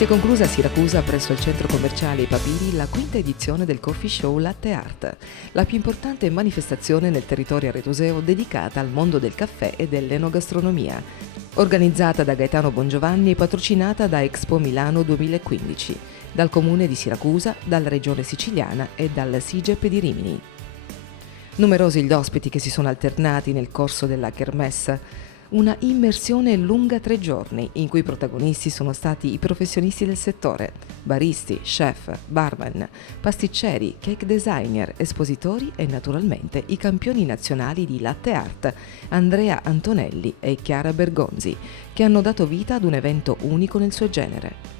Si è conclusa a Siracusa, presso il centro commerciale I Papiri, la quinta edizione del Coffee Show Latte Art, la più importante manifestazione nel territorio aretuseo dedicata al mondo del caffè e dell'enogastronomia, organizzata da Gaetano Bongiovanni e patrocinata da Expo Milano 2015, dal Comune di Siracusa, dalla Regione Siciliana e dal SIGEP di Rimini. Numerosi gli ospiti che si sono alternati nel corso della kermesse. Una immersione lunga 3 giorni, in cui i protagonisti sono stati i professionisti del settore, baristi, chef, barman, pasticceri, cake designer, espositori e naturalmente i campioni nazionali di latte art, Andrea Antonelli e Chiara Bergonzi, che hanno dato vita ad un evento unico nel suo genere.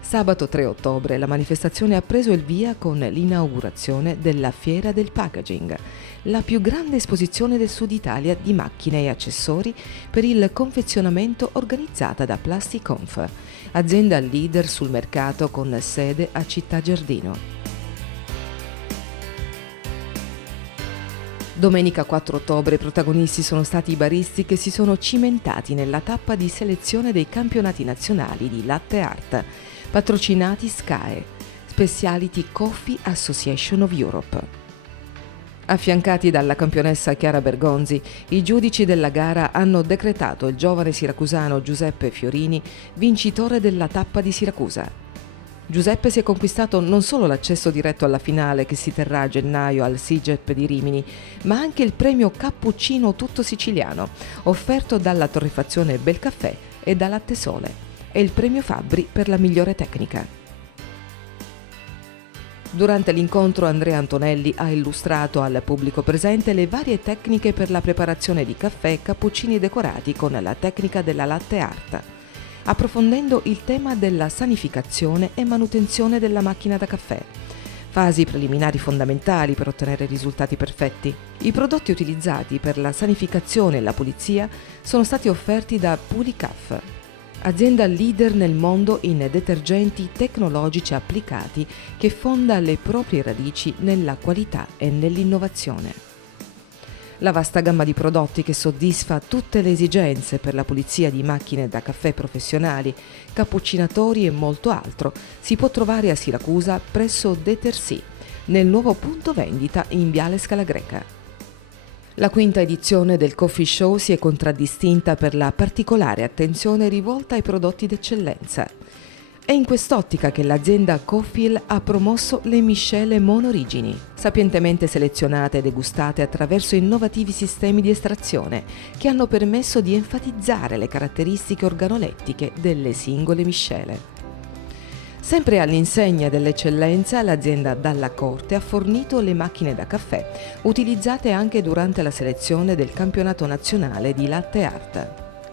Sabato 3 ottobre la manifestazione ha preso il via con l'inaugurazione della Fiera del Packaging, la più grande esposizione del Sud Italia di macchine e accessori per il confezionamento organizzata da Plasticonf, azienda leader sul mercato con sede a Città Giardino. Domenica 4 ottobre i protagonisti sono stati i baristi che si sono cimentati nella tappa di selezione dei campionati nazionali di latte art, patrocinati SCAE, Specialty Coffee Association of Europe. Affiancati dalla campionessa Chiara Bergonzi, i giudici della gara hanno decretato il giovane siracusano Giuseppe Fiorini vincitore della tappa di Siracusa. Giuseppe si è conquistato non solo l'accesso diretto alla finale che si terrà a gennaio al SIGEP di Rimini, ma anche il premio Cappuccino tutto siciliano, offerto dalla torrefazione Bel Caffè e da Latte Sole, e il premio Fabbri per la migliore tecnica. Durante l'incontro Andrea Antonelli ha illustrato al pubblico presente le varie tecniche per la preparazione di caffè e cappuccini decorati con la tecnica della latte art, approfondendo il tema della sanificazione e manutenzione della macchina da caffè, fasi preliminari fondamentali per ottenere risultati perfetti. I prodotti utilizzati per la sanificazione e la pulizia sono stati offerti da Pulicaf, azienda leader nel mondo in detergenti tecnologici applicati che fonda le proprie radici nella qualità e nell'innovazione. La vasta gamma di prodotti che soddisfa tutte le esigenze per la pulizia di macchine da caffè professionali, cappuccinatori e molto altro si può trovare a Siracusa presso Detersi, nel nuovo punto vendita in Viale Scala Greca. La quinta edizione del Coffee Show si è contraddistinta per la particolare attenzione rivolta ai prodotti d'eccellenza. È in quest'ottica che l'azienda Coffeel ha promosso le miscele monorigini, sapientemente selezionate e degustate attraverso innovativi sistemi di estrazione che hanno permesso di enfatizzare le caratteristiche organolettiche delle singole miscele. Sempre all'insegna dell'eccellenza, l'azienda Dalla Corte ha fornito le macchine da caffè, utilizzate anche durante la selezione del campionato nazionale di latte art.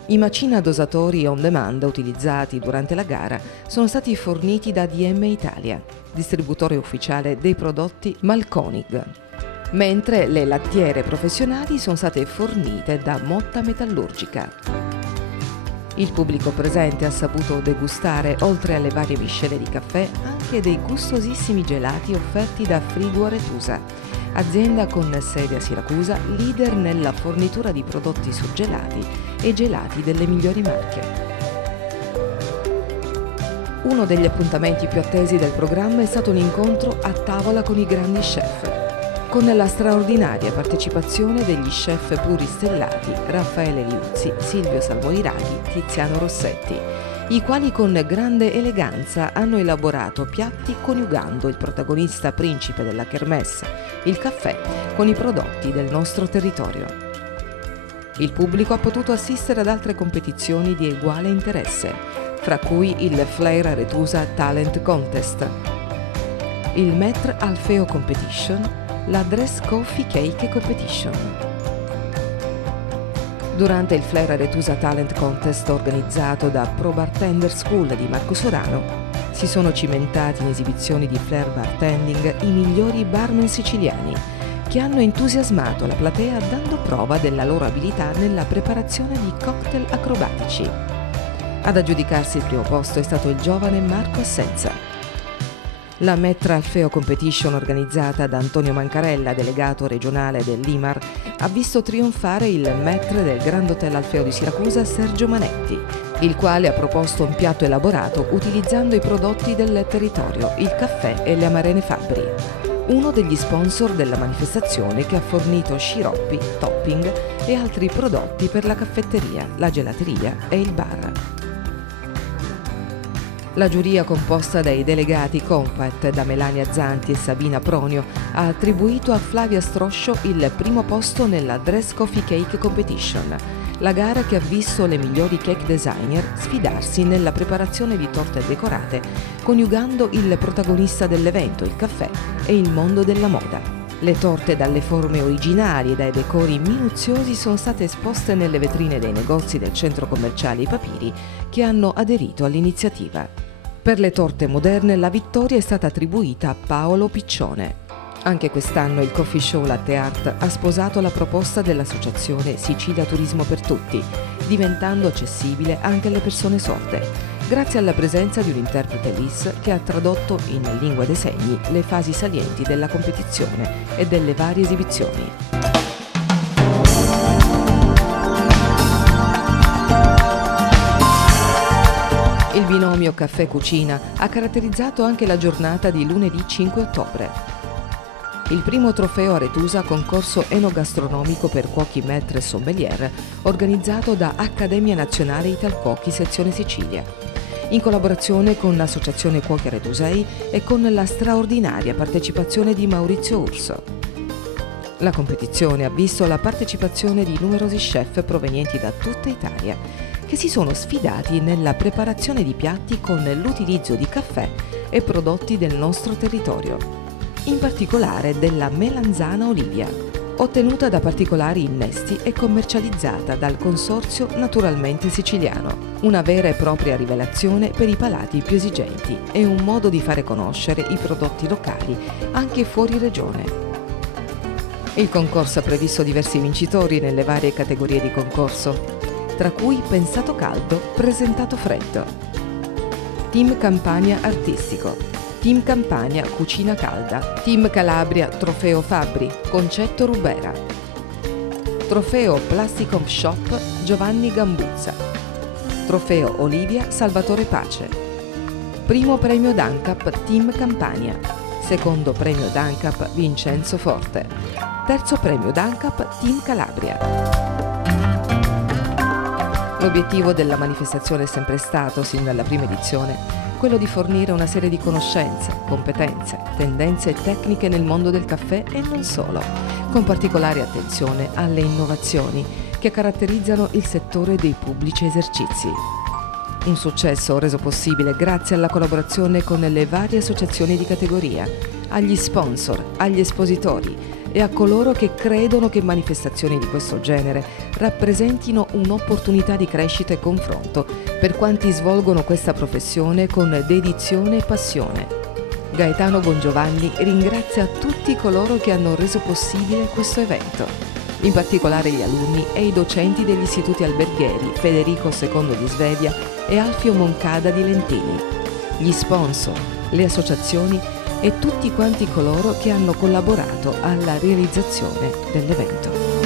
I macina dosatori on demand utilizzati durante la gara sono stati forniti da DM Italia, distributore ufficiale dei prodotti Malconig, mentre le lattiere professionali sono state fornite da Motta Metallurgica. Il pubblico presente ha saputo degustare, oltre alle varie miscele di caffè, anche dei gustosissimi gelati offerti da Frigo Aretusa, azienda con sede a Siracusa, leader nella fornitura di prodotti surgelati e gelati delle migliori marche. Uno degli appuntamenti più attesi del programma è stato un incontro a tavola con i grandi chef, con la straordinaria partecipazione degli chef pluristellati Raffaele Liuzzi, Silvio Salmoiraghi, Tiziano Rossetti, i quali con grande eleganza hanno elaborato piatti coniugando il protagonista principe della kermesse, il caffè, con i prodotti del nostro territorio. Il pubblico ha potuto assistere ad altre competizioni di uguale interesse, fra cui il Flair Aretusa Talent Contest, il Maître Alfeo Competition, la Dress Coffee Cake Competition. Durante il Flair Aretusa Talent Contest organizzato da Pro Bartender School di Marco Sorano, si sono cimentati in esibizioni di flair bartending i migliori barman siciliani, che hanno entusiasmato la platea dando prova della loro abilità nella preparazione di cocktail acrobatici. Ad aggiudicarsi il primo posto è stato il giovane Marco Assenza. La Metra Alfeo Competition, organizzata da Antonio Mancarella, delegato regionale dell'Imar, ha visto trionfare il maître del Grand Hotel Alfeo di Siracusa, Sergio Manetti, il quale ha proposto un piatto elaborato utilizzando i prodotti del territorio, il caffè e le amarene Fabbri. Uno degli sponsor della manifestazione che ha fornito sciroppi, topping e altri prodotti per la caffetteria, la gelateria e il bar. La giuria, composta dai delegati Compact da Melania Zanti e Sabina Pronio, ha attribuito a Flavia Stroscio il primo posto nella Dress Coffee Cake Competition, la gara che ha visto le migliori cake designer sfidarsi nella preparazione di torte decorate, coniugando il protagonista dell'evento, il caffè, e il mondo della moda. Le torte dalle forme originali e dai decori minuziosi sono state esposte nelle vetrine dei negozi del centro commerciale I Papiri, che hanno aderito all'iniziativa. Per le torte moderne la vittoria è stata attribuita a Paolo Piccione. Anche quest'anno il coffee show Latte Art ha sposato la proposta dell'associazione Sicilia Turismo per Tutti, diventando accessibile anche alle persone sorde, grazie alla presenza di un interprete LIS che ha tradotto in lingua dei segni le fasi salienti della competizione e delle varie esibizioni. Il binomio caffè-cucina ha caratterizzato anche la giornata di lunedì 5 ottobre. Il primo trofeo Aretusa, concorso enogastronomico per cuochi maître e sommelier, organizzato da Accademia Nazionale Italcuochi Sezione Sicilia, in collaborazione con l'Associazione Cuochi Aretusei e con la straordinaria partecipazione di Maurizio Urso. La competizione ha visto la partecipazione di numerosi chef provenienti da tutta Italia, che si sono sfidati nella preparazione di piatti con l'utilizzo di caffè e prodotti del nostro territorio, in particolare della melanzana Olivia, ottenuta da particolari innesti e commercializzata dal Consorzio Naturalmente Siciliano. Una vera e propria rivelazione per i palati più esigenti e un modo di fare conoscere i prodotti locali anche fuori regione. Il concorso ha previsto diversi vincitori nelle varie categorie di concorso, tra cui Pensato Caldo, Presentato Freddo, Team Campania Artistico, Team Campania Cucina Calda, Team Calabria Trofeo Fabbri, Concetto Rubera, Trofeo Plastic Home Shop Giovanni Gambuzza, Trofeo Olivia Salvatore Pace, Primo premio d'ANCAP Team Campania, Secondo premio d'ANCAP Vincenzo Forte, Terzo premio d'ANCAP Team Calabria. L'obiettivo della manifestazione è sempre stato, sin dalla prima edizione, quello di fornire una serie di conoscenze, competenze, tendenze e tecniche nel mondo del caffè e non solo, con particolare attenzione alle innovazioni che caratterizzano il settore dei pubblici esercizi. Un successo reso possibile grazie alla collaborazione con le varie associazioni di categoria, agli sponsor, agli espositori e a coloro che credono che manifestazioni di questo genere rappresentino un'opportunità di crescita e confronto per quanti svolgono questa professione con dedizione e passione. Gaetano Bongiovanni ringrazia tutti coloro che hanno reso possibile questo evento, in particolare gli alunni e i docenti degli istituti alberghieri Federico II di Svevia e Alfio Moncada di Lentini, gli sponsor, le associazioni e tutti quanti coloro che hanno collaborato alla realizzazione dell'evento.